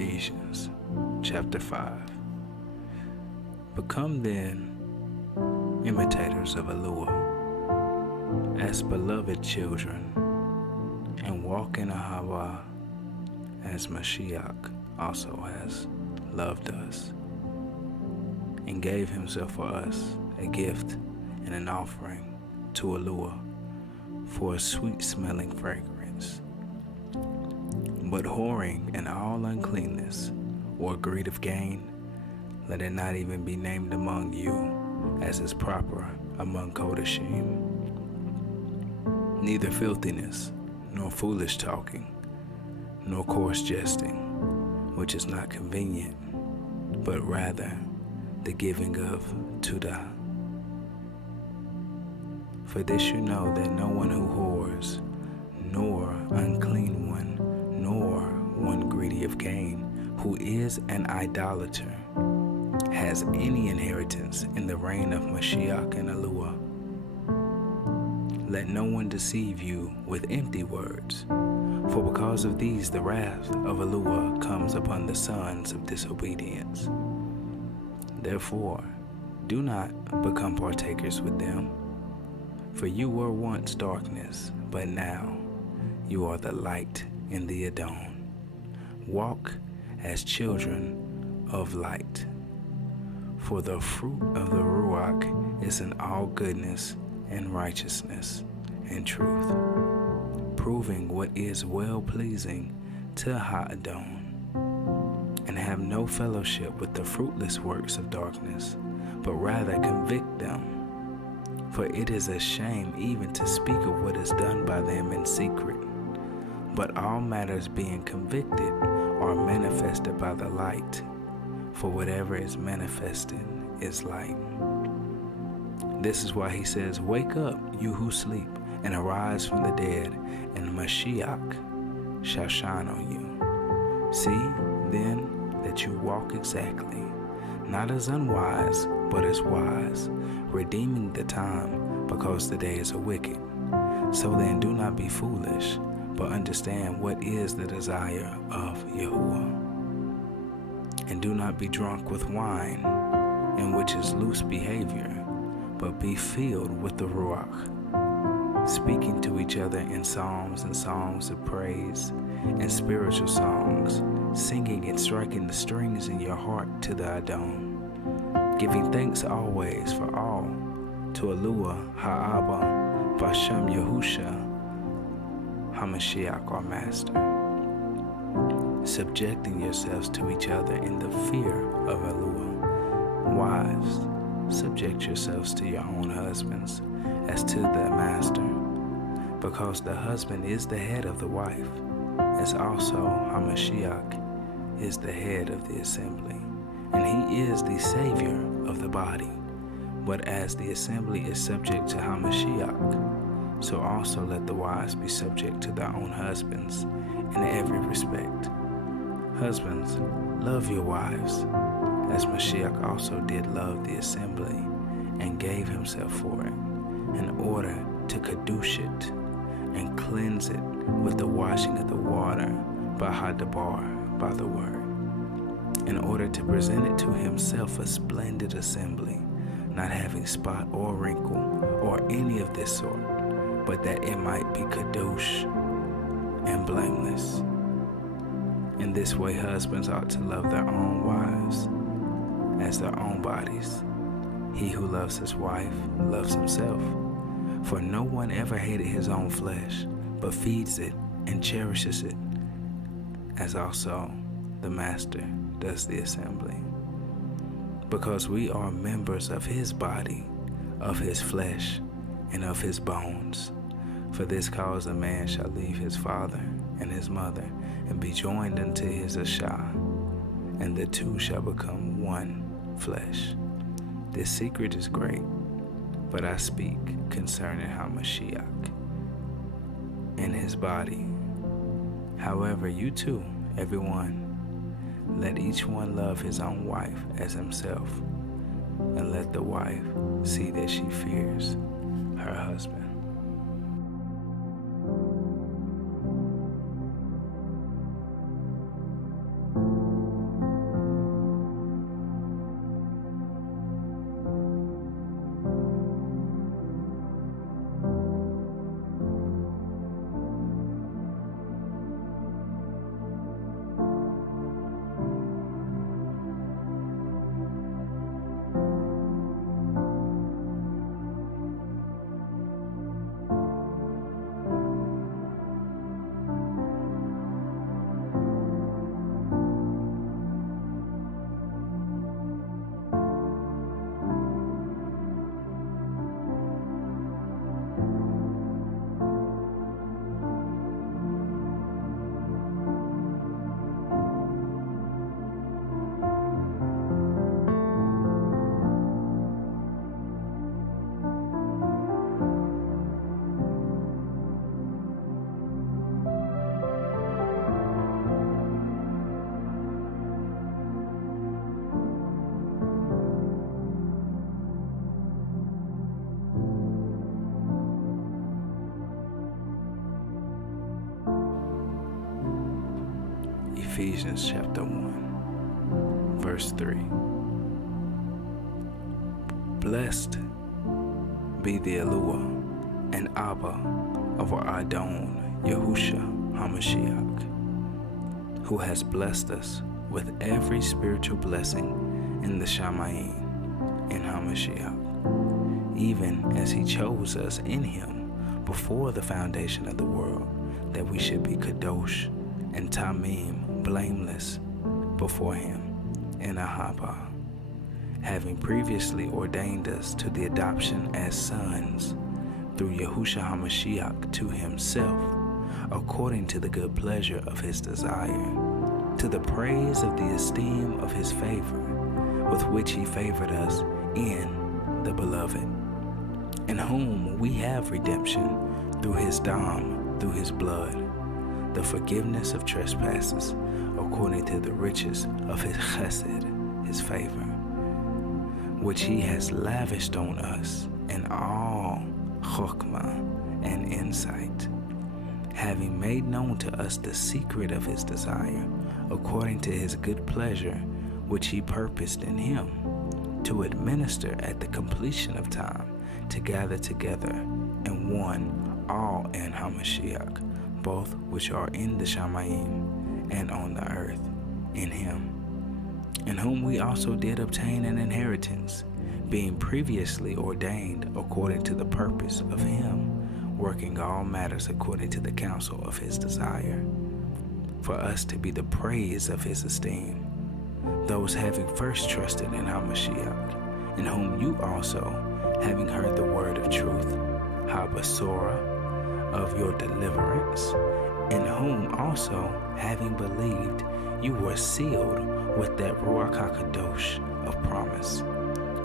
Ephesians chapter 5. Become then imitators of YaHUAH as beloved children, and walk in YaHUAH as Mashiach also has loved us and gave himself for us a gift and an offering to YaHUAH for a sweet-smelling fragrance. But whoring and all uncleanness or greed of gain, let it not even be named among you as is proper among Kodashim. Neither filthiness, nor foolish talking, nor coarse jesting, which is not convenient, but rather the giving of Tudah. For this you know, that no one who whores, nor unclean one, nor one greedy of gain, who is an idolater, has any inheritance in the reign of Mashiach and YaHUAH. Let no one deceive you with empty words, for because of these the wrath of YaHUAH comes upon the sons of disobedience. Therefore, do not become partakers with them, for you were once darkness, but now you are the light in the Adon. Walk as children of light. For the fruit of the Ruach is in all goodness and righteousness and truth, proving what is well-pleasing to Adon, and have no fellowship with the fruitless works of darkness, but rather convict them. For it is a shame even to speak of what is done by them in secret. But all matters being convicted are manifested by the light, for whatever is manifested is light. This is why he says, wake up, you who sleep, and arise from the dead, and Mashiach shall shine on you. See, then, that you walk exactly, not as unwise, but as wise, redeeming the time, because the days are wicked. So then do not be foolish, but understand what is the desire of YaHUAH. And do not be drunk with wine, in which is loose behavior, but be filled with the Ruach, speaking to each other in psalms and songs of praise and spiritual songs, singing and striking the strings in your heart to the Adon, giving thanks always for all to YaHUAH Ha'Abba, B'Shem YaHUsHa, HaMashiach our Master, subjecting yourselves to each other in the fear of YaHUAH. Wives, subject yourselves to your own husbands as to the Master, because the husband is the head of the wife, as also HaMashiach is the head of the assembly, and he is the Savior of the body. But as the assembly is subject to HaMashiach, so also let the wives be subject to their own husbands in every respect. Husbands, love your wives, as Mashiach also did love the assembly, and gave himself for it, in order to kadosh it, and cleanse it with the washing of the water by Hadabar, by the word, in order to present it to himself a splendid assembly, not having spot or wrinkle or any of this sort, but that it might be kadosh and blameless. In this way, husbands ought to love their own wives as their own bodies. He who loves his wife loves himself. For no one ever hated his own flesh, but feeds it and cherishes it, as also the Master does the assembly. Because we are members of his body, of his flesh, and of his bones. For this cause a man shall leave his father and his mother, and be joined unto his 𝐤𝐿, and the two shall become one flesh. This secret is great, but I speak concerning HaMashiach and his body. However, you too, everyone, let each one love his own wife as himself, and let the wife see that she fears her husband. Ephesians chapter 1, verse 3. Blessed be the YaHUwah and Abba of our Adon YaHUsHa HaMashiach, who has blessed us with every spiritual blessing in the Shamayim in HaMashiach, even as he chose us in him before the foundation of the world, that we should be kadosh and tamim, blameless before him in Ahava, having previously ordained us to the adoption as sons through YaHUsHa HaMashiach to himself, according to the good pleasure of his desire, to the praise of the esteem of his favor, with which he favored us in the beloved, in whom we have redemption through his dam, through his blood, the forgiveness of trespasses, according to the riches of his chesed, his favor, which he has lavished on us in all chokhmah and insight, having made known to us the secret of his desire, according to his good pleasure, which he purposed in him, to administer at the completion of time, to gather together in one all in HaMashiach, both which are in the Shamayim and on the earth, in him, in whom we also did obtain an inheritance, being previously ordained according to the purpose of him, working all matters according to the counsel of his desire, for us to be the praise of his esteem, those having first trusted in HaMashiach, in whom you also, having heard the word of truth, habasora, of your deliverance, in whom also, having believed, you were sealed with that 𝐤𝐄𝑋𝐻 of promise,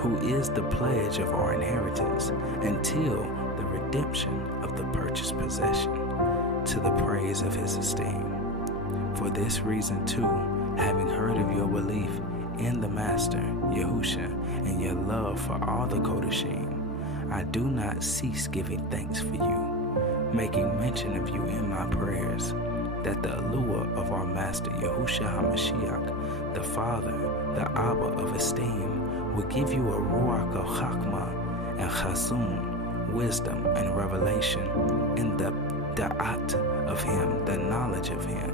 who is the pledge of our inheritance until the redemption of the purchased possession, to the praise of his esteem. For this reason too, having heard of your belief in the Master, YaHUsHa, and your love for all the Kodashim, I do not cease giving thanks for you, making mention of you in my prayers, that the YaHUwah of our Master YaHUsHa HaMashiach, the Father, the Abba of esteem, will give you a ruach of chakmah and chasum, wisdom and revelation, in the da'at of him, the knowledge of him,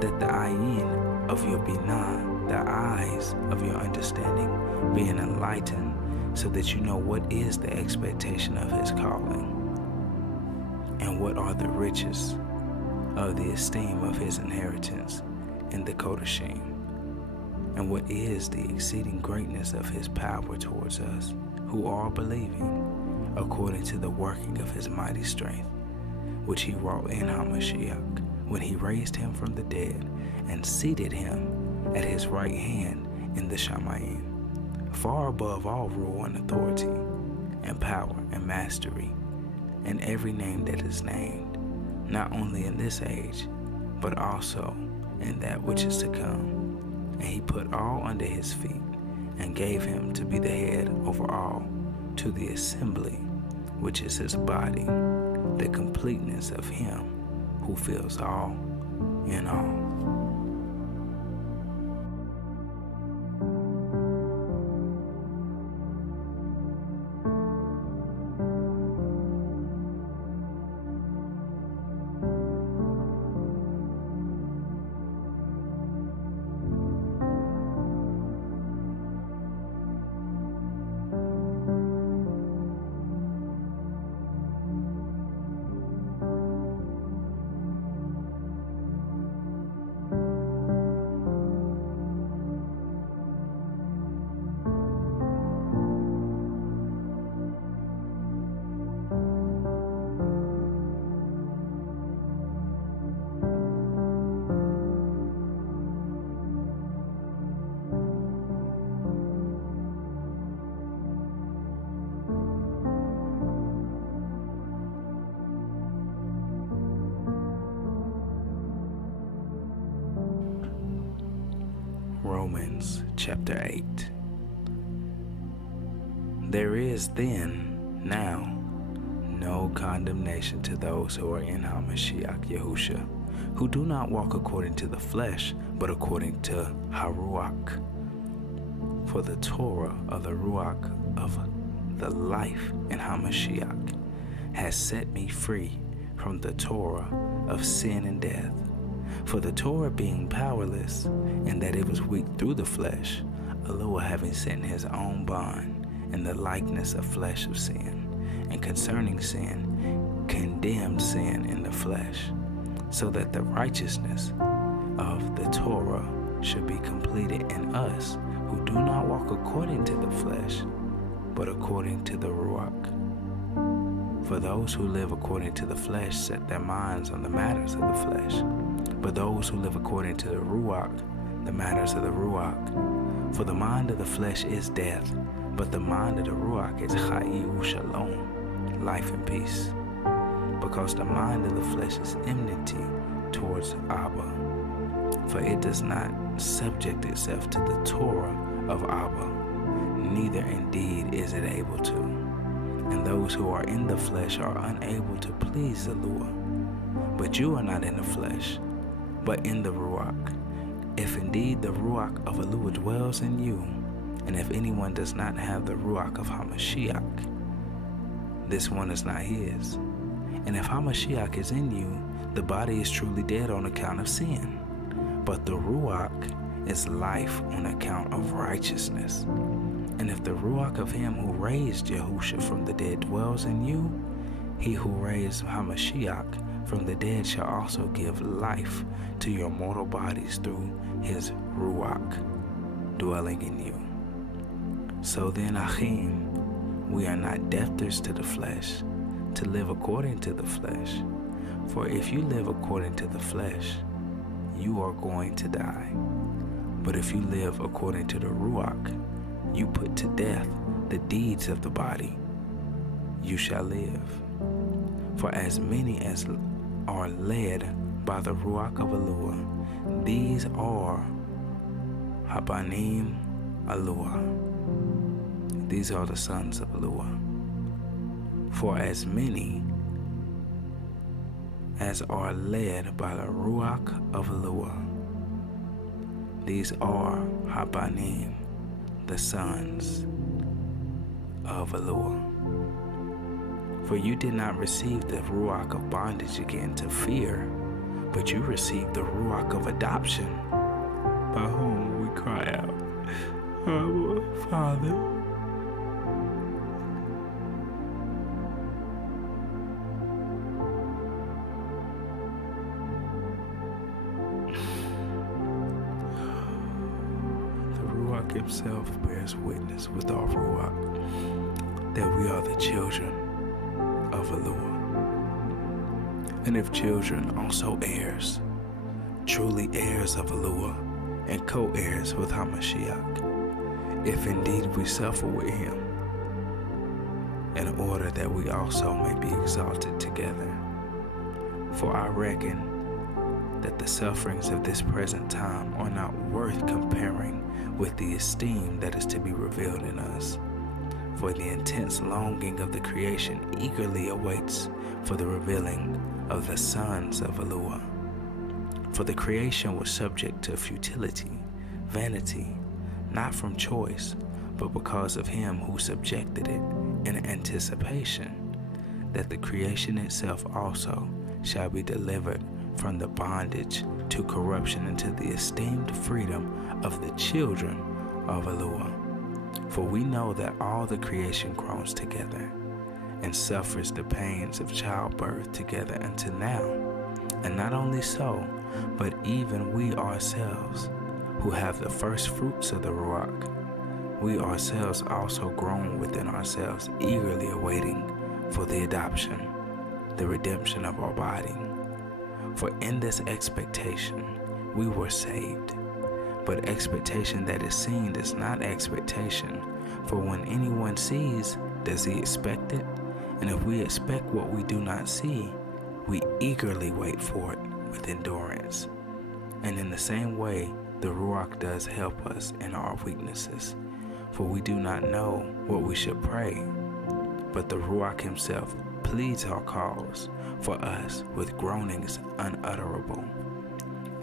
that the ayin of your binah, the eyes of your understanding, being enlightened, so that you know what is the expectation of his calling, and what are the riches of the esteem of his inheritance in the Kodashim, and what is the exceeding greatness of his power towards us, who are believing, according to the working of his mighty strength, which he wrought in HaMashiach, when he raised him from the dead and seated him at his right hand in the Shamayim, far above all rule and authority, and power and mastery, and every name that is named, not only in this age, but also in that which is to come. And he put all under his feet, and gave him to be the head over all, to the assembly, which is his body, the completeness of him who fills all in all. Romans chapter 8. There is then now no condemnation to those who are in HaMashiach YaHUsHa, who do not walk according to the flesh, but according to HaRuach. For the Torah of the Ruach of the life in HaMashiach has set me free from the Torah of sin and death. For the Torah being powerless, in that it was weak through the flesh, YaHUwah having sent his own bond in the likeness of flesh of sin, and concerning sin, condemned sin in the flesh, so that the righteousness of the Torah should be completed in us who do not walk according to the flesh, but according to the Ruach. For those who live according to the flesh set their minds on the matters of the flesh, but those who live according to the Ruach, the matters of the Ruach. For the mind of the flesh is death, but the mind of the Ruach is Shalom, life and peace. Because the mind of the flesh is enmity towards Abba, for it does not subject itself to the Torah of Abba, neither indeed is it able to. And those who are in the flesh are unable to please YaHUwah. But you are not in the flesh, but in the Ruach. If indeed the Ruach of YaHUwah dwells in you, and if anyone does not have the Ruach of HaMashiach, this one is not his. And if HaMashiach is in you, the body is truly dead on account of sin, but the Ruach is life on account of righteousness. And if the Ruach of him who raised YaHUsHa from the dead dwells in you, he who raised HaMashiach from the dead shall also give life to your mortal bodies through his Ruach dwelling in you. So then, Achim, we are not debtors to the flesh, to live according to the flesh. For if you live according to the flesh, you are going to die. But if you live according to the Ruach, you put to death the deeds of the body, you shall live. For as many as are led by the Ruach of YaHUwah, these are Habanim YaHUwah. These are the sons of YaHUwah. For as many as are led by the Ruach of YaHUwah, these are Habanim, the sons of YaHUwah. For you did not receive the Ruach of bondage again to fear, but you received the Ruach of adoption, by whom we cry out, Abba, Father. Himself bears witness with our Ruach that we are the children of YaHUwah. And if children, also heirs, truly heirs of YaHUwah, and co-heirs with HaMashiach, if indeed we suffer with him, in order that we also may be exalted together. For I reckon that the sufferings of this present time are not worth comparing with the esteem that is to be revealed in us. For the intense longing of the creation eagerly awaits for the revealing of the sons of YaHUwah. For the creation was subject to futility, vanity, not from choice, but because of him who subjected it in anticipation, that the creation itself also shall be delivered from the bondage to corruption into the esteemed freedom of the children of YaHUwah. For we know that all the creation groans together and suffers the pains of childbirth together until now. And not only so, but even we ourselves, who have the first fruits of the Ruach, we ourselves also groan within ourselves, eagerly awaiting for the adoption, the redemption of our body. For in this expectation we were saved. But expectation that is seen is not expectation. For when anyone sees, does he expect it? And if we expect what we do not see, we eagerly wait for it with endurance. And in the same way, the Ruach does help us in our weaknesses. For we do not know what we should pray, but the Ruach himself pleads our cause for us with groanings unutterable.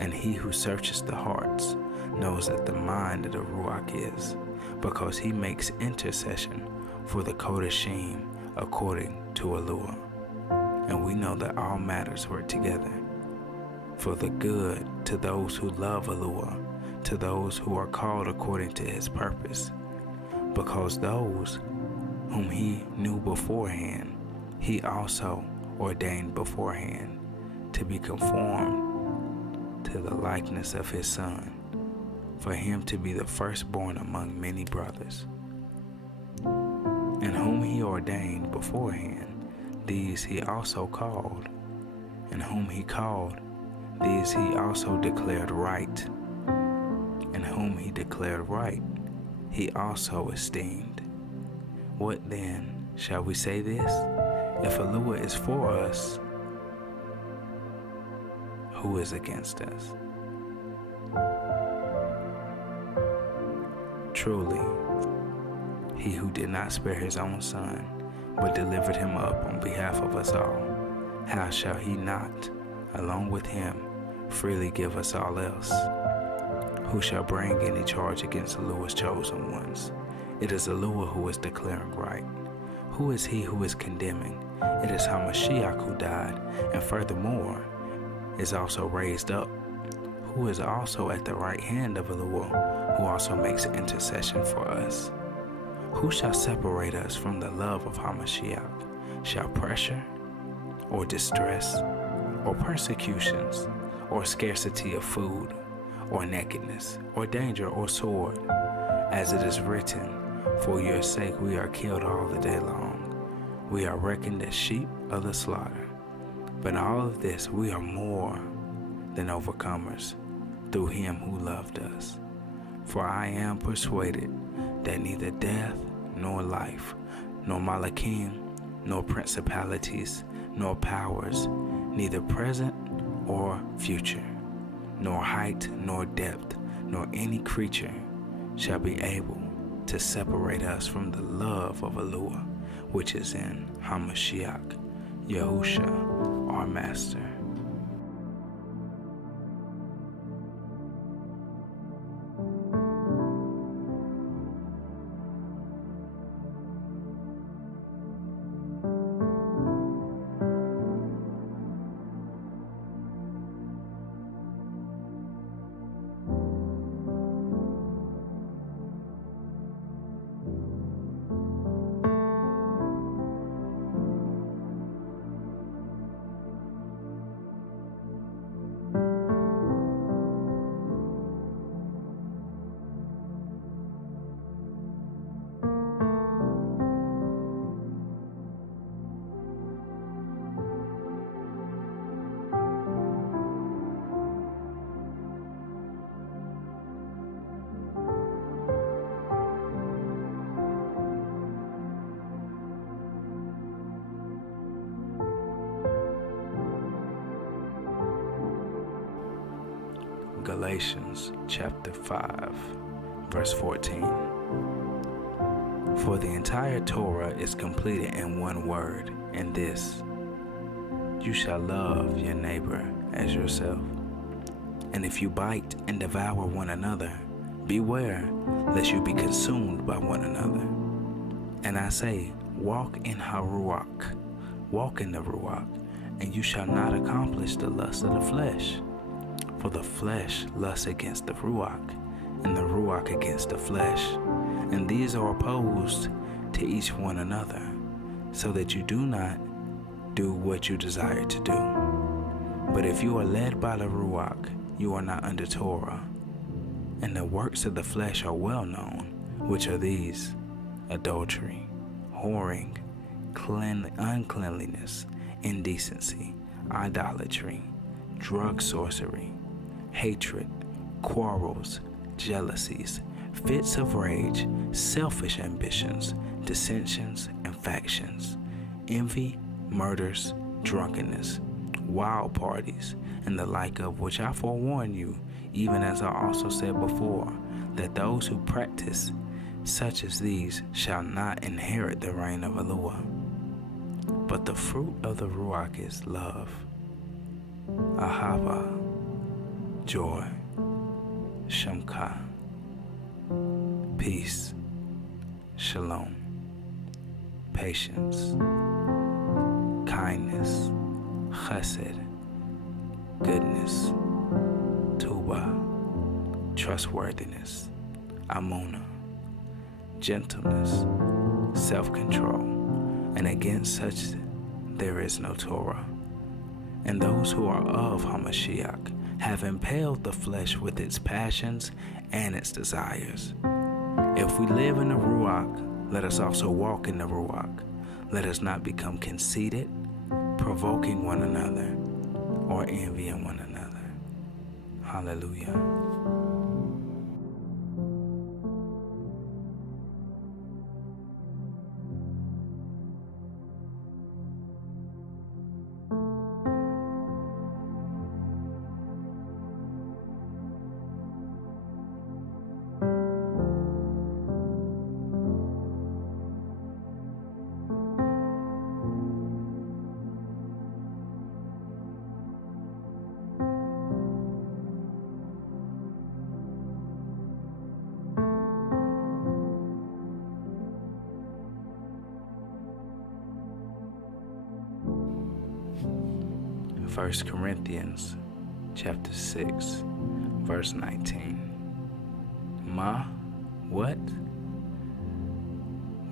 And he who searches the hearts knows that the mind of the Ruach is, because he makes intercession for the Kodashim according to YaHUsHa. And we know that all matters work together for the good to those who love YaHUsHa, to those who are called according to his purpose. Because those whom he knew beforehand, he also ordained beforehand to be conformed to the likeness of his Son, for him to be the firstborn among many brothers. And whom he ordained beforehand, these he also called. And whom he called, these he also declared right. And whom he declared right, he also esteemed. What then shall we say this? If YaHUsHa is for us, who is against us? Truly, he who did not spare his own Son, but delivered him up on behalf of us all, how shall he not, along with him, freely give us all else? Who shall bring any charge against YaHUsHa's chosen ones? It is YaHUsHa who is declaring right. Who is he who is condemning? It is HaMashiach who died, and furthermore is also raised up, who is also at the right hand of YaHUsHa, who also makes intercession for us. Who shall separate us from the love of HaMashiach? Shall pressure, or distress, or persecutions, or scarcity of food, or nakedness, or danger, or sword? As it is written, for your sake we are killed all the day long. We are reckoned as sheep of the slaughter. But in all of this we are more than overcomers through him who loved us. For I am persuaded that neither death, nor life, nor mashakim, nor principalities, nor powers, neither present or future, nor height, nor depth, nor any creature shall be able to separate us from the love of YaHUsHa, which is in HaMashiach, YaHUsHa, our Master. Galatians chapter 5, verse 14. For the entire Torah is completed in one word, and this: you shall love your neighbor as yourself. And if you bite and devour one another, beware lest you be consumed by one another. And I say, walk in Ruach, walk in the Ruach, and you shall not accomplish the lust of the flesh. For the flesh lusts against the Ruach, and the Ruach against the flesh, and these are opposed to each one another, so that you do not do what you desire to do. But if you are led by the Ruach, you are not under Torah. And the works of the flesh are well known, which are these: adultery, whoring, uncleanliness, indecency, idolatry, drug sorcery, hatred, quarrels, jealousies, fits of rage, selfish ambitions, dissensions and factions, envy, murders, drunkenness, wild parties, and the like, of which I forewarn you, even as I also said before, that those who practice such as these shall not inherit the reign of YaHUsHa. But the fruit of the Ruach is love, ahava, joy, simcha, peace, shalom, patience, kindness, chesed, goodness, tubah, trustworthiness, amuwnah, gentleness, self-control, and against such there is no Torah. And those who are of HaMashiach have impaled the flesh with its passions and its desires. If we live in the Ruach, let us also walk in the Ruach. Let us not become conceited, provoking one another, or envying one another. Hallelujah. First Corinthians chapter 6, verse 19. What?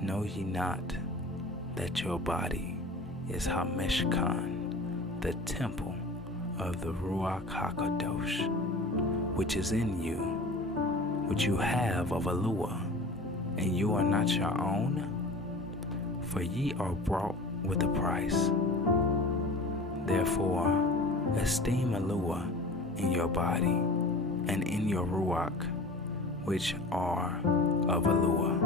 Know ye not that your body is HaMishkan, the temple of the Ruach HaKadosh, which is in you, which you have of YaHUsHa, and you are not your own? For ye are bought with a price. Therefore, esteem YaHUsHa in your body and in your Ruach, which are of YaHUsHa.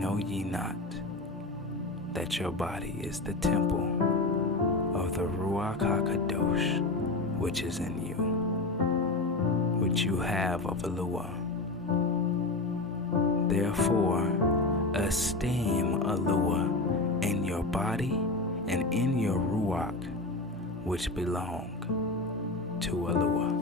Know ye not that your body is the temple of the Ruach HaKadosh, which is in you, which you have of YaHUsHa? Therefore, esteem YaHUsHa in your body and in your Ruach, which belong to YaHUsHa.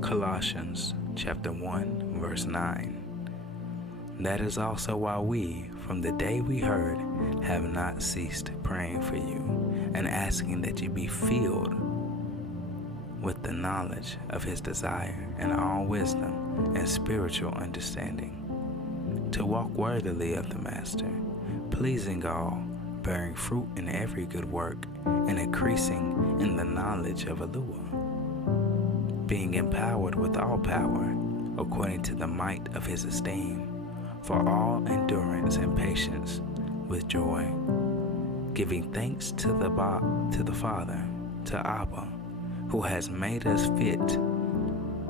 Colossians chapter 1, verse 9. That is also why we, from the day we heard, have not ceased praying for you and asking that you be filled with the knowledge of his desire and all wisdom and spiritual understanding, to walk worthily of the Master, pleasing all, bearing fruit in every good work, and increasing in the knowledge of YaHUsHa, being empowered with all power, according to the might of his esteem, for all endurance and patience with joy, giving thanks to the Father, to Abba, who has made us fit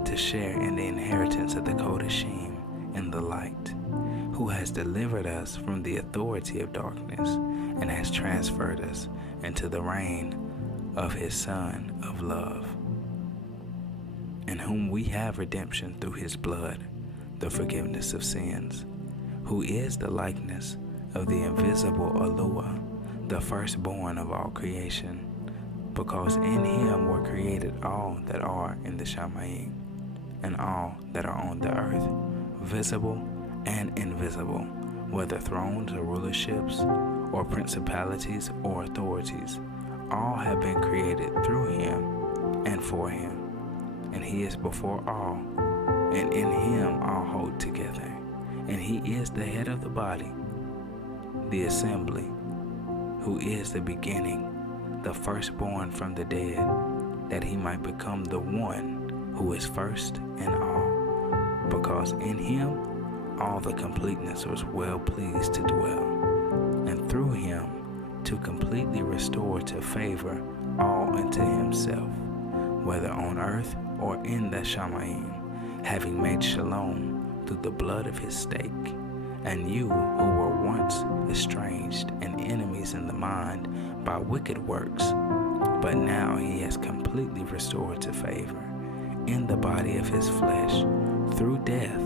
to share in the inheritance of the Kalkiim in the light, who has delivered us from the authority of darkness and has transferred us into the reign of his Son of love, in whom we have redemption through his blood, the forgiveness of sins, who is the likeness of the invisible YaHUsHa, the firstborn of all creation, because in him were created all that are in the shamayim, and all that are on the earth, visible and invisible, whether thrones or rulerships, or principalities or authorities. All have been created through him and for him. And he is before all, and in him all hold together. And he is the head of the body, the assembly, who is the beginning, the firstborn from the dead, that he might become the one who is first in all, because in him all the completeness was well pleased to dwell, and through him to completely restore to favor all unto himself, whether on earth or in the shamayim, having made shalom through the blood of his stake. And you who were once estranged and enemies in the mind by wicked works, but now he has completely restored to favor in the body of his flesh through death,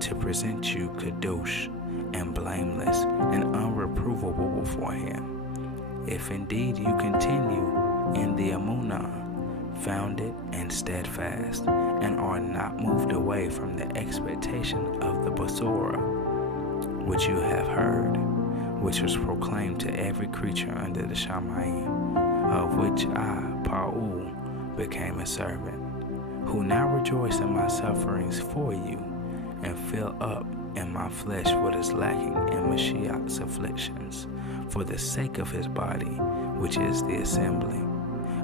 to present you kadosh and blameless and unreprovable before him. If indeed you continue in the amuwnah, founded and steadfast, and are not moved away from the expectation of the Basora, which you have heard, which was proclaimed to every creature under the shamayim, of which I, Paul, became a servant, who now rejoice in my sufferings for you, and fill up in my flesh what is lacking in Mashiach's afflictions, for the sake of his body, which is the assembly,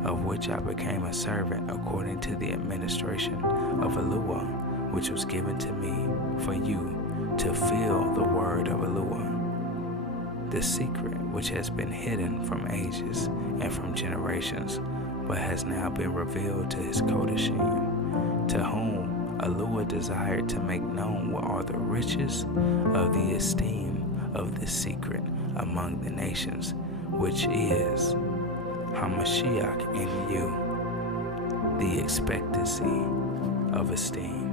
of which I became a servant according to the administration of YaHUsHa, which was given to me for you to fill the word of YaHUsHa, the secret which has been hidden from ages and from generations, but has now been revealed to his Kodashim, to whom YaHUsHa desired to make known what are the riches of the esteem of this secret among the nations, which is HaMashiach in you, the expectancy of esteem.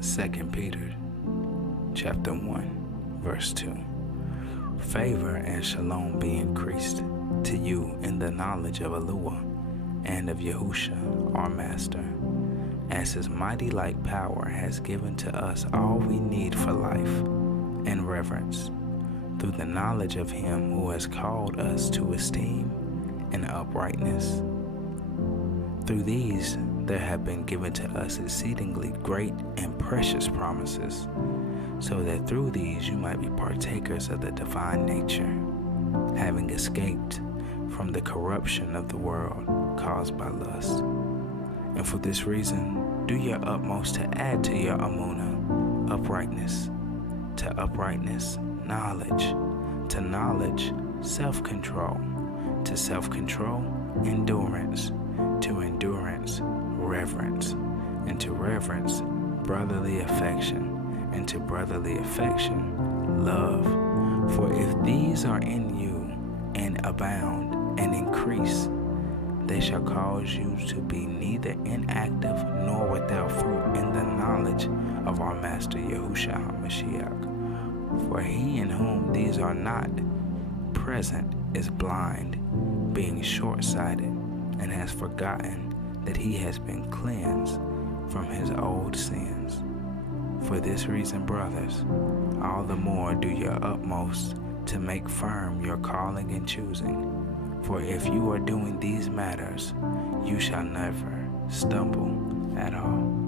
Second Peter chapter 1 verse 2. Favor and shalom be increased to you in the knowledge of YaHUsHa and of YaHUsHa our Master, as his mighty like power has given to us all we need for life and reverence, through the knowledge of him who has called us to esteem and uprightness. Through these there have been given to us exceedingly great and precious promises, so that through these you might be partakers of the divine nature, having escaped from the corruption of the world caused by lust. And for this reason, do your utmost to add to your amuwnah uprightness, to uprightness knowledge, to knowledge self-control, to self-control endurance, to endurance reverence, and to reverence brotherly affection, and to brotherly affection love. For if these are in you and abound and increase, they shall cause you to be neither inactive nor without fruit in the knowledge of our Master YaHushua HaMashiach. For he in whom these are not present is blind, being short-sighted, and has forgotten that he has been cleansed from his old sins. For this reason, brothers, all the more do your utmost to make firm your calling and choosing. For if you are doing these matters, you shall never stumble at all.